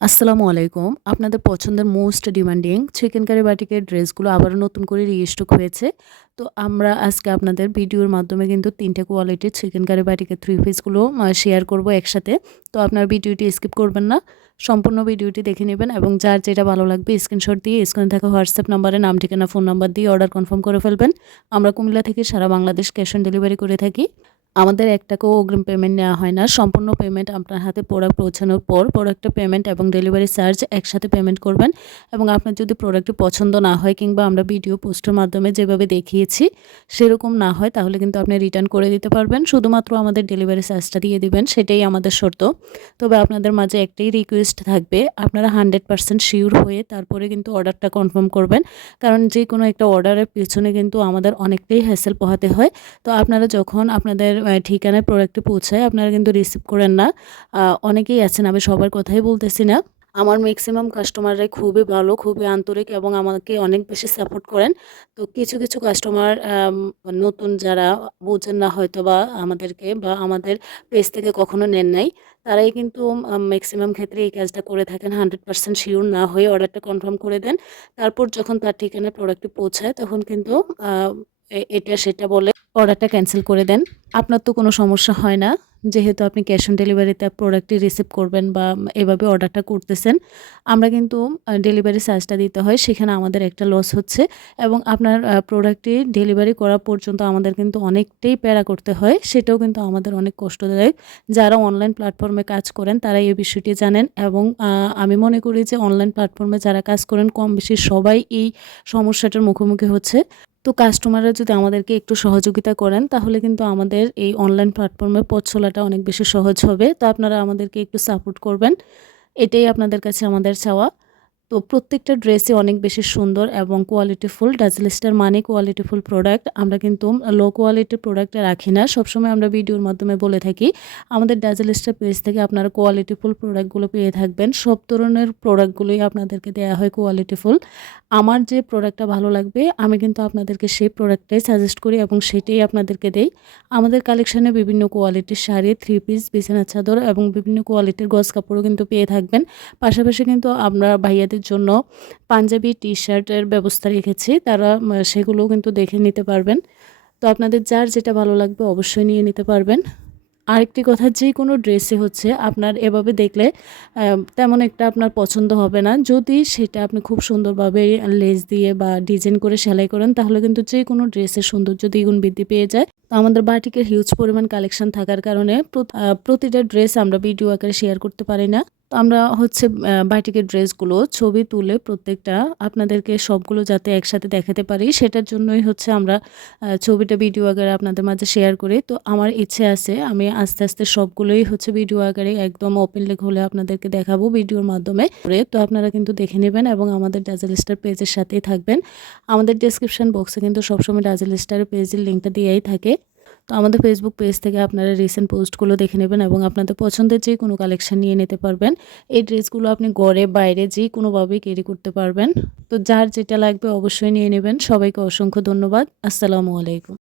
আসসালামু আলাইকুম। আপনাদের পছন্দের মোস্ট ডিমান্ডিং চিকেন কারি বাটিকের ড্রেসগুলো আবারও নতুন করে রিস্টক হয়েছে। তো আমরা আজকে আপনাদের ভিডিওর মাধ্যমে কিন্তু তিনটে কোয়ালিটির চিকেন কারি বাটিকের থ্রি পিসগুলো শেয়ার করব একসাথে। তো আপনার ভিডিওটি স্কিপ করবেন না। সম্পূর্ণ ভিডিওটি দেখে নেবেন এবং যার যেটা ভালো লাগবে স্ক্রিনশট দিয়ে স্ক্রিনে থাকা হোয়াটসঅ্যাপ নাম্বারে নাম, ঠিকানা ফোন নাম্বার দিয়ে অর্ডার কনফার্ম করে ফেলবেন। আমরা কুমিল্লা থেকে সারা বাংলাদেশ ক্যাশ অন ডেলিভারি করে থাকি। আমাদের এক টাকাও অগ্রিম পেমেন্ট নেওয়া হয় না। সম্পূর্ণ পেমেন্ট আপনার হাতে প্রোডাক্ট পৌঁছানোর পর প্রোডাক্টের পেমেন্ট এবং ডেলিভারি চার্জ একসাথে পেমেন্ট করবেন এবং আপনার যদি প্রোডাক্টটি পছন্দ না হয় কিংবা আমরা ভিডিও পোস্টের মাধ্যমে যেভাবে দেখিয়েছি সেরকম না হয় তাহলে কিন্তু আপনি রিটার্ন করে দিতে পারবেন। শুধুমাত্র আমাদের ডেলিভারি চার্জটা দিয়ে দিবেন, সেটাই আমাদের শর্ত। তবে আপনাদের মাঝে একটাই রিকোয়েস্ট থাকবে, আপনারা হান্ড্রেড পারসেন্ট শিওর হয়ে তারপরে কিন্তু অর্ডারটা কনফার্ম করবেন। কারণ যে কোনো একটা অর্ডারের পিছনে কিন্তু আমাদের অনেকটাই হ্যাসেল পোহাতে হয়। তো আপনারা যখন আপনাদের ঠিকানায় প্রোডাক্টটি পৌঁছায়। আপনারা কিন্তু রিসিভ করেন না। অনেকেই আছেন, আমি সবার কথাই বলতেছি না। আমার ম্যাক্সিমাম কাস্টমাররাই খুবই ভালো, খুবই আন্তরিক এবং আমাকে অনেক বেশি সাপোর্ট করেন। তো কিছু কিছু কাস্টমার নতুন যারা বোঝেন না হয়তো বা আমাদেরকে বা আমাদের পেজ থেকে কখনো নেন নাই, তারাই কিন্তু ম্যাক্সিমাম ক্ষেত্রে এই কাজটা করে থাকেন। হান্ড্রেড পার্সেন্ট শিওর না হয়ে অর্ডারটা কনফার্ম করে দেন। তারপর যখন তার ঠিকানায় প্রোডাক্টটি পৌঁছায়, তখন কিন্তু এটা সেটা বলে অর্ডারটা ক্যান্সেল করে দেন। আপনার তো কোনো সমস্যা হয় না, যেহেতু আপনি ক্যাশ অন ডেলিভারিতে প্রোডাক্টটি রিসিভ করবেন বা এভাবে অর্ডারটা করতেছেন। আমরা কিন্তু ডেলিভারি চার্জটা দিতে হয়, সেখানে আমাদের একটা লস হচ্ছে এবং আপনার প্রোডাক্টটি ডেলিভারি করা পর্যন্ত আমাদের কিন্তু অনেকটাই প্যারা করতে হয়, সেটাও কিন্তু আমাদের অনেক কষ্টদায়ক। যারা অনলাইন প্ল্যাটফর্মে কাজ করেন তারা এই বিষয়টি জানেন এবং আমি মনে করি যে অনলাইন প্ল্যাটফর্মে যারা কাজ করেন কম বেশি সবাই এই সমস্যাটার মুখোমুখি হচ্ছে। তো কাস্টমাররা যদি আমাদেরকে একটু সহযোগিতা করেন, তাহলে কিন্তু আমাদের এই অনলাইন প্ল্যাটফর্মে পথ চলাটা অনেক বেশি সহজ হবে। তো আপনারা আমাদেরকে একটু সাপোর্ট করবেন। এটাই আপনাদের কাছে আমাদের চাওয়া। তো প্রত্যেকটা ড্রেসই অনেক বেশি সুন্দর এবং কোয়ালিটিফুল ডাজলিস্টার মানে কোয়ালিটিফুল প্রোডাক্ট আমরা কিন্তু লো কোয়ালিটির প্রোডাক্ট রাখি না। সবসময় আমরা ভিডিওর মাধ্যমে বলে থাকি, আমাদের ডাজলিস্টার পেজ থেকে আপনারা কোয়ালিটিফুল প্রোডাক্টগুলো পেয়ে থাকবেন। সব ধরনের প্রোডাক্টগুলোই আপনাদেরকে দেওয়া হয় কোয়ালিটিফুল আমার যে প্রোডাক্টটা ভালো লাগবে, আমি কিন্তু আপনাদেরকে সেই প্রোডাক্টটাই সাজেস্ট করি এবং সেটাই আপনাদেরকে দেই। আমাদের কালেকশানে বিভিন্ন কোয়ালিটির শাড়ি থ্রি পিস বিছানা চাদর এবং বিভিন্ন কোয়ালিটির গজ কাপড়ও কিন্তু পেয়ে থাকবেন। পাশাপাশি কিন্তু আমরা ভাইয়াদের আপনাদের জন্য পাঞ্জাবি টি শার্টের ব্যবস্থা রেখেছি। তারা সেগুলোও কিন্তু দেখে নিতে পারবেন। তো আপনাদের যার যেটা ভালো লাগবে অবশ্যই নিয়ে নিতে পারবেন। আরেকটি কথা, যে কোনো ড্রেসে হচ্ছে আপনার এভাবে দেখলে তেমন একটা আপনার পছন্দ হবে না। যদি সেটা আপনি খুব সুন্দরভাবে লেস দিয়ে বা ডিজাইন করে সেলাই করেন, তাহলে কিন্তু যে কোনো ড্রেসের সৌন্দর্য দ্বিগুণ বৃদ্ধি পেয়ে যায়। তো আমাদের বাটিকের হিউজ পরিমাণ কালেকশন থাকার কারণে প্রতিটা ড্রেস আমরা ভিডিও আকারে শেয়ার করতে পারি না। তো আমরা হচ্ছে বাটিকের ড্রেসগুলো ছবি তুলে প্রত্যেকটা আপনাদেরকে সবগুলো যাতে একসাথে দেখাতে পারি, সেটার জন্যই হচ্ছে আমরা ছবিটা ভিডিও আকারে আপনাদের মাঝে শেয়ার করি। তো আমার ইচ্ছে আছে, আমি আস্তে আস্তে সবগুলোই হচ্ছে ভিডিও আকারে একদম ওপেনলি খুলে আপনাদেরকে দেখাবো ভিডিওর মাধ্যমে। তো আপনারা কিন্তু দেখে নেবেন এবং আমাদের ডাজেল স্টার পেজের সাথেই থাকবেন। আমাদের ডিসক্রিপশন বক্সে কিন্তু সবসময় ডাজেল স্টার পেজের লিঙ্কটা দিয়েই থাকে। তো আমাদের ফেসবুক পেজ থেকে আপনারা রিসেন্ট পোস্টগুলো দেখে নেবেন এবং আপনাদের পছন্দের যে কোনো কালেকশন নিয়ে নিতে পারবেন। এই ড্রেসগুলো আপনি ঘরে, বাইরে যে কোনোভাবেই ক্যারি করতে পারবেন। তো যার যেটা লাগবে অবশ্যই নিয়ে নেবেন। সবাইকে অসংখ্য ধন্যবাদ। আসসালামু আলাইকুম।